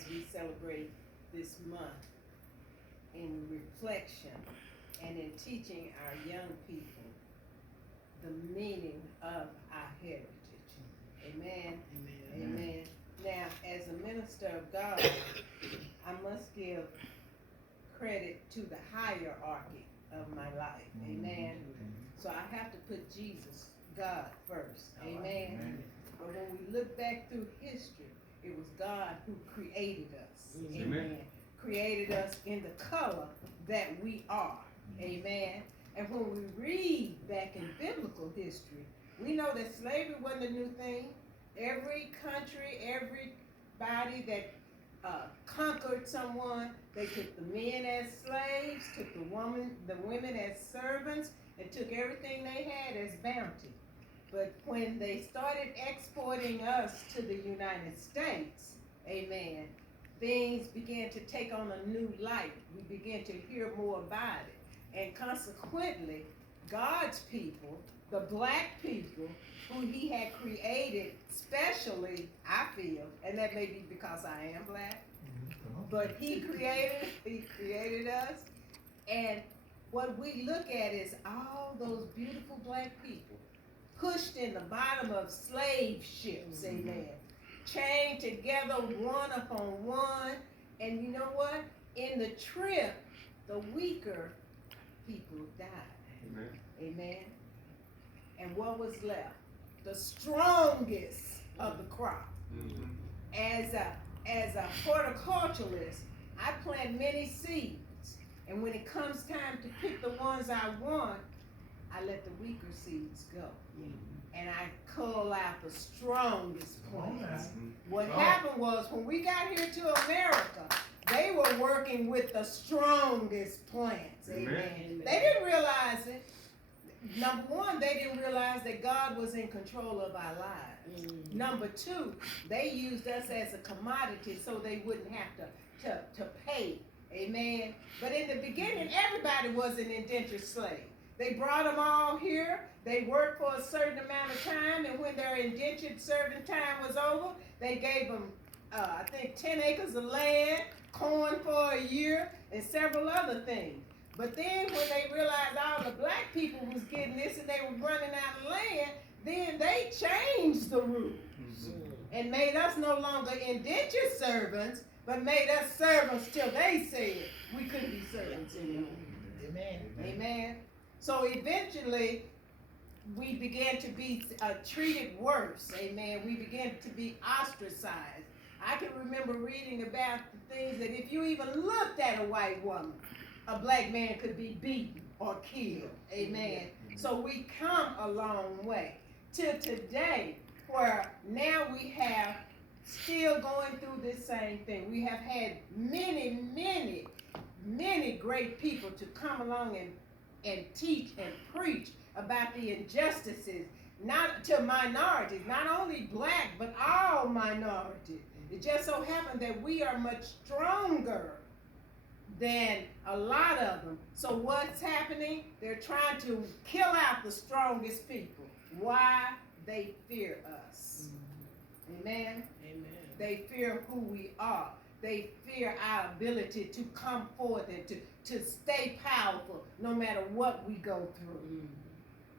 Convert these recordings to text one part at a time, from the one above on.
as we celebrate this month in reflection and in teaching our young people the meaning of our heritage. Amen. Amen. Amen. Now, as a minister of God, I must give credit to the hierarchy of my life. Amen. So I have to put Jesus, God, first. Amen. But when we look back through history, it was God who created us. Amen. Created us in the color that we are. Amen. And when we read back in biblical history, we know that slavery wasn't a new thing. Every country, everybody that conquered someone, they took the men as slaves, took the women as servants, and took everything they had as bounty. But when they started exporting us to the United States, amen, things began to take on a new light. We began to hear more about it. And consequently, God's people, the black people, who he had created specially, I feel, and that may be because I am black, but he created us, and what we look at is all those beautiful black people pushed in the bottom of slave ships, amen, chained together one upon one, and you know what? In the trip, the weaker people died. Amen. Amen. And what was left? The strongest of the crop. As a horticulturalist, I plant many seeds, and when it comes time to pick the ones I want, I let the weaker seeds go, and I cull out the strongest plants. What happened was, when we got here to America, they were working with the strongest plants. Amen. They didn't realize it. Number one, they didn't realize that God was in control of our lives. Number two, they used us as a commodity so they wouldn't have to pay. Amen. But in the beginning, everybody was an indentured slave. They brought them all here. They worked for a certain amount of time, and when their indentured serving time was over, they gave them, I think, 10 acres of land, corn for a year, and several other things. But then when they realized all the black people was getting this and they were running out of land, then they changed the rules and made us no longer indentured servants, but made us servants till they said we couldn't be servants anymore. Amen. Amen. So eventually, we began to be treated worse. Amen. We began to be ostracized. I can remember reading about the things that if you even looked at a white woman, a black man could be beaten or killed. Amen. So we come a long way till today, where now we have still going through this same thing. We have had many great people to come along and teach and preach about the injustices, not to minorities, not only black, but all minorities. It just so happened that we are much stronger than a lot of them. So what's happening? They're trying to kill out the strongest people. Why? They fear us. Amen? Amen. They fear who we are. They fear our ability to come forth and to stay powerful no matter what we go through.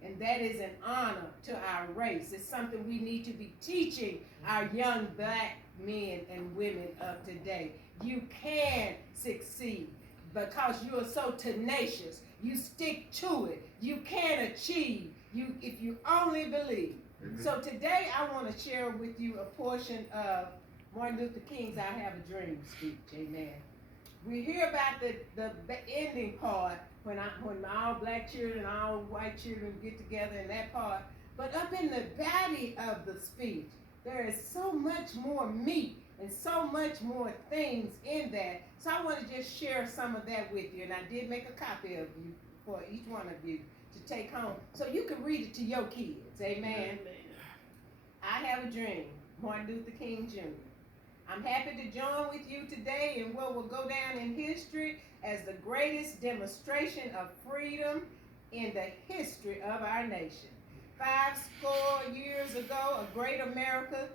And that is an honor to our race. It's something we need to be teaching our young black men and women of today. You can succeed because you are so tenacious. You stick to it. You can achieve. If you only believe. So today I want to share with you a portion of Martin Luther King's "I Have a Dream" speech. Amen. We hear about the ending part when all black children, all white children get together in that part. But up in the body of the speech, there is so much more meat and so much more things in that. So I want to just share some of that with you. And I did make a copy of you for each one of you to take home so you can read it to your kids. Amen. I have a dream. Martin Luther King Jr. I'm happy to join with you today in what will go down in history as the greatest demonstration of freedom in the history of our nation. 50 years ago, a great America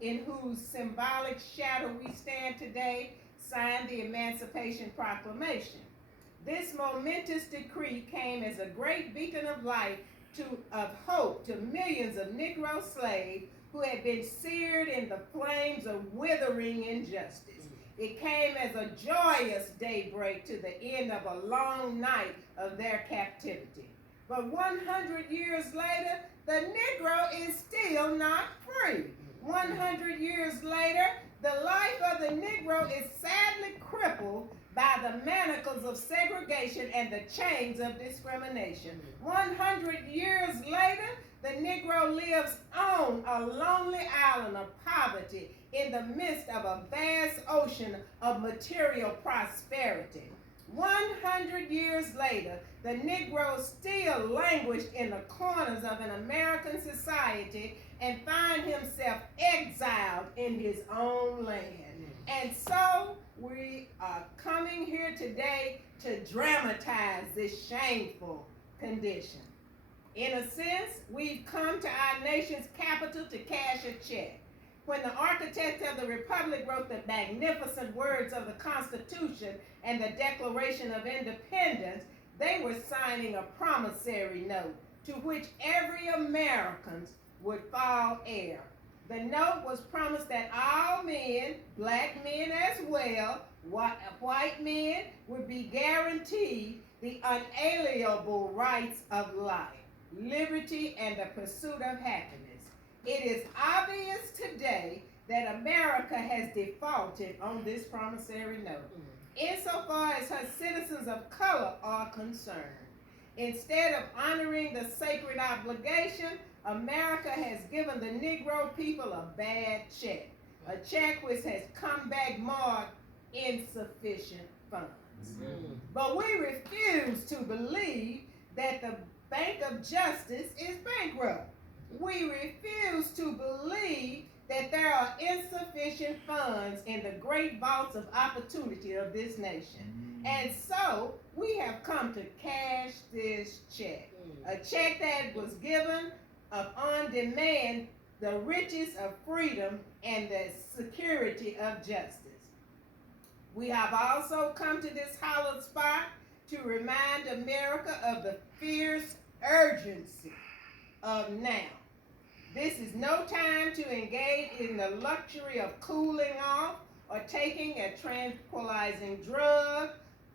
in whose symbolic shadow we stand today, signed the Emancipation Proclamation. This momentous decree came as a great beacon of light of hope to millions of Negro slaves who had been seared in the flames of withering injustice. It came as a joyous daybreak to the end of a long night of their captivity. But 100 years later, the Negro is still not free. 100 years later, the life of the Negro is sadly crippled by the manacles of segregation and the chains of discrimination. 100 years later, the Negro lives on a lonely island of poverty in the midst of a vast ocean of material prosperity. 100 years later, the Negro still languished in the corners of an American society and find himself exiled in his own land. And so we are coming here today to dramatize this shameful condition. In a sense, we've come to our nation's capital to cash a check. When the architects of the Republic wrote the magnificent words of the Constitution and the Declaration of Independence, they were signing a promissory note to which every American would fall heir. The note was promised that all men, black men as well, white men, would be guaranteed the unalienable rights of life, liberty, and the pursuit of happiness. It is obvious today that America has defaulted on this promissory note, insofar as her citizens of color are concerned. Instead of honoring the sacred obligation, America has given the Negro people a bad check, a check which has come back marked insufficient funds. But we refuse to believe that the Bank of Justice is bankrupt. We refuse to believe that there are insufficient funds in the great vaults of opportunity of this nation. And so we have come to cash this check, a check that was given on demand, the riches of freedom and the security of justice. We have also come to this hallowed spot to remind America of the fierce urgency of now. This is no time to engage in the luxury of cooling off or taking a tranquilizing drug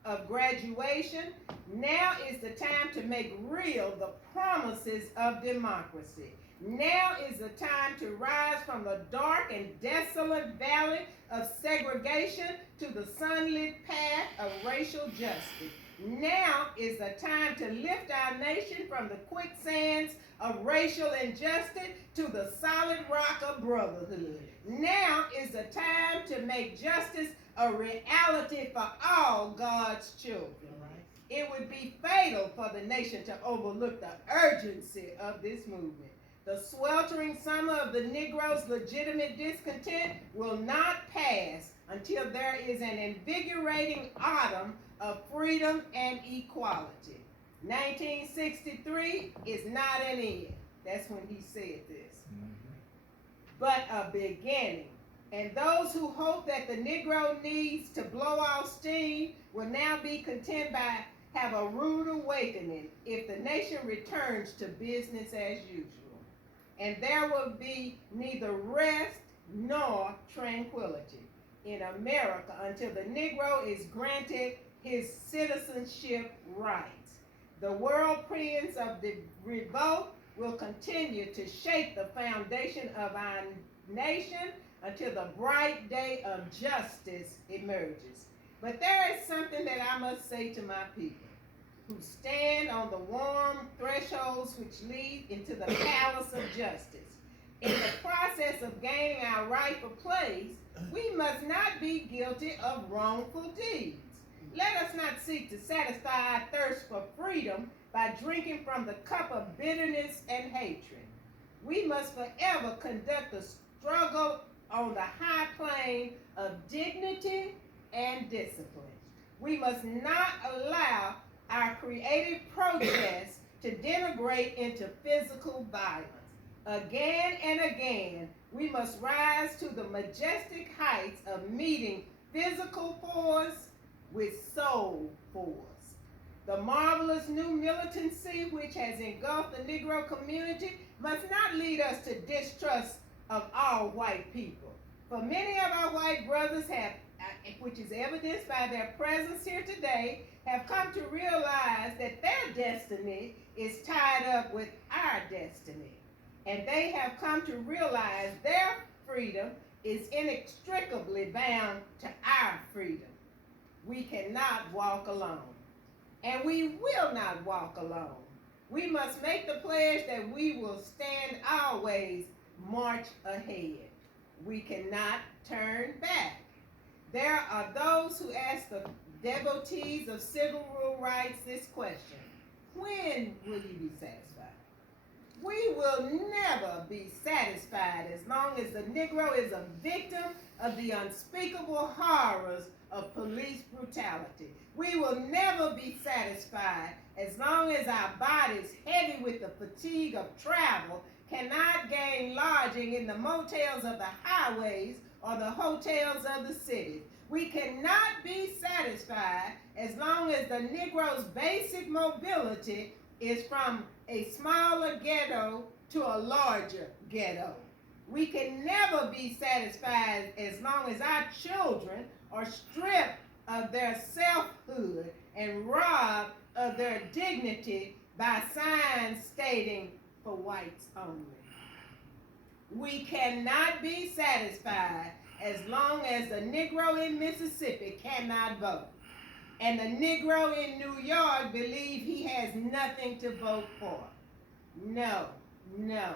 of graduation. Now is the time to make real the promises of democracy. Now is the time to rise from the dark and desolate valley of segregation to the sunlit path of racial justice. Now is the time to lift our nation from the quicksands of racial injustice to the solid rock of brotherhood. Now is the time to make justice a reality for all God's children. It would be fatal for the nation to overlook the urgency of this movement. The sweltering summer of the Negro's legitimate discontent will not pass until there is an invigorating autumn of freedom and equality. 1963 is not an end. That's when he said this. But a beginning. And those who hope that the Negro needs to blow off steam will now be content by have a rude awakening if the nation returns to business as usual. And there will be neither rest nor tranquility in America until the Negro is granted his citizenship rights. The whirlprinds of the revolt will continue to shake the foundation of our nation until the bright day of justice emerges. But there is something that I must say to my people who stand on the warm thresholds which lead into the palace of justice. In the process of gaining our rightful place, we must not be guilty of wrongful deeds. Let us not seek to satisfy our thirst for freedom by drinking from the cup of bitterness and hatred. We must forever conduct the struggle on the high plane of dignity and discipline. We must not allow our creative progress to denigrate into physical violence. Again and again, We must rise to the majestic heights of meeting physical force with soul force. The marvelous new militancy which has engulfed the Negro community must not lead us to distrust of all white people. For many of our white brothers have, which is evidenced by their presence here today, have come to realize that their destiny is tied up with our destiny. And they have come to realize their freedom is inextricably bound to our freedom. We cannot walk alone. And we will not walk alone. We must make the pledge that we will stand always march ahead. We cannot turn back. There are those who ask the devotees of civil rights this question: when will you be satisfied? We will never be satisfied as long as the Negro is a victim of the unspeakable horrors of police brutality. We will never be satisfied as long as our bodies, heavy with the fatigue of travel, cannot gain lodging in the motels of the highways or the hotels of the cities. We cannot be satisfied as long as the Negro's basic mobility is from a smaller ghetto to a larger ghetto. We can never be satisfied as long as our children are stripped of their selfhood and robbed of their dignity by signs stating for whites only. We cannot be satisfied as long as the Negro in Mississippi cannot vote, and the Negro in New York believes he has nothing to vote for. No, no,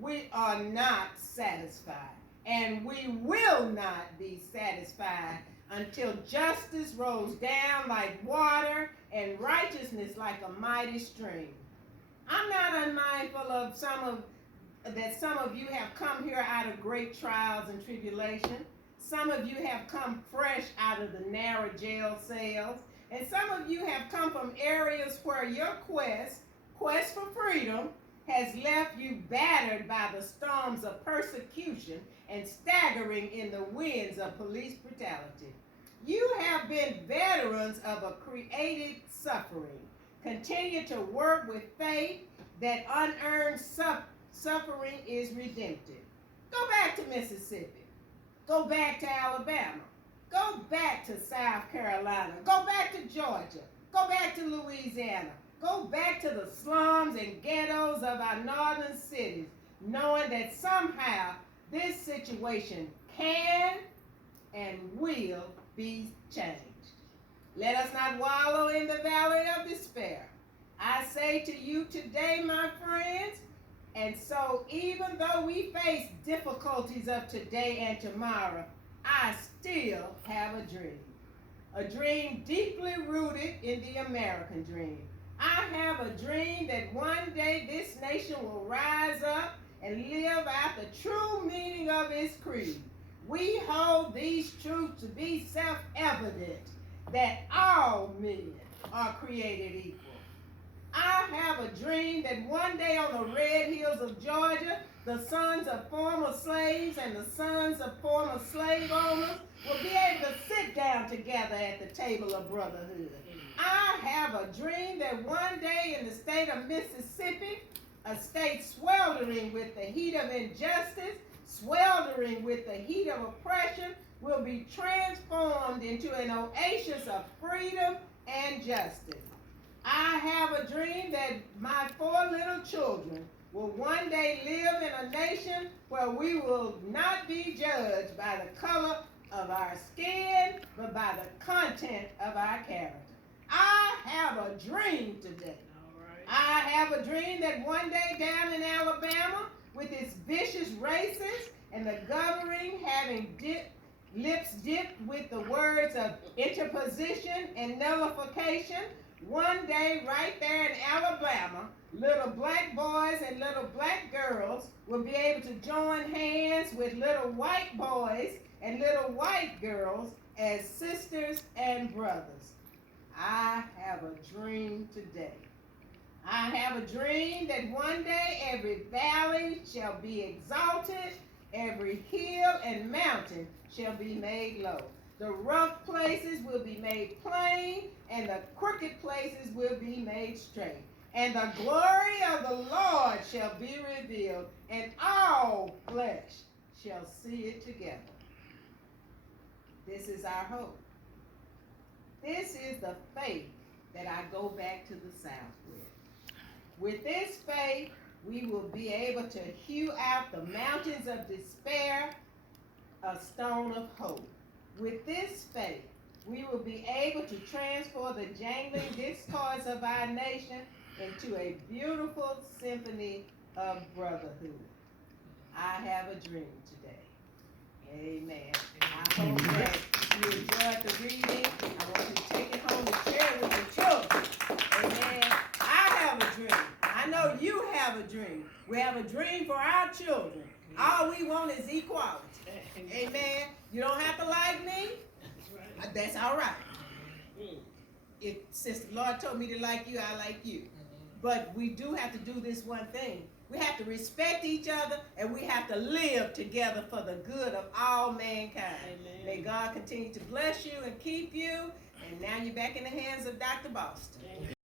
we are not satisfied, and we will not be satisfied until justice rolls down like water and righteousness like a mighty stream. I'm not unmindful of some of you have come here out of great trials and tribulation. Some of you have come fresh out of the narrow jail cells. And some of you have come from areas where your quest for freedom, has left you battered by the storms of persecution and staggering in the winds of police brutality. You have been veterans of a created suffering. Continue to work with faith that unearned suffering is redemptive. Go back to Mississippi. Go back to Alabama. Go back to South Carolina. Go back to Georgia. Go back to Louisiana. Go back to the slums and ghettos of our northern cities, knowing that somehow this situation can and will be changed. Let us not wallow in the valley of despair. I say to you today, my friends, and so even though we face difficulties of today and tomorrow, I still have a dream deeply rooted in the American dream. I have a dream that one day this nation will rise up and live out the true meaning of its creed. We hold these truths to be self-evident, that all men are created equal. I have a dream that one day on the red hills of Georgia, the sons of former slaves and the sons of former slave owners will be able to sit down together at the table of brotherhood. I have a dream that one day in the state of Mississippi, a state sweltering with the heat of injustice, sweltering with the heat of oppression, will be transformed into an oasis of freedom and justice. I have a dream that my 4 little children will one day live in a nation where we will not be judged by the color of our skin, but by the content of our character. I have a dream today. I have a dream that one day down in Alabama, with its vicious racists and the governing having lips dipped with the words of interposition and nullification, one day right there in Alabama, little black boys and little black girls will be able to join hands with little white boys and little white girls as sisters and brothers. I have a dream today. I have a dream that one day every valley shall be exalted Every hill and mountain shall be made low. The rough places will be made plain, and the crooked places will be made straight. And the glory of the Lord shall be revealed, and all flesh shall see it together. This is our hope. This is the faith that I go back to the South with. With this faith, we will be able to hew out the mountains of despair a stone of hope. With this faith, we will be able to transform the jangling discords of our nation into a beautiful symphony of brotherhood. I have a dream today. Amen. I hope that you enjoyed the reading. I want you to take it home and share it with your children. Amen. I have a dream. I know you have a dream. We have a dream for our children. All we want is equality. Amen. You don't have to like me. That's all right. Since the Lord told me to like you, I like you. But we do have to do this one thing. We have to respect each other, and we have to live together for the good of all mankind. Amen. May God continue to bless you and keep you. And now you're back in the hands of Dr. Boston. Amen.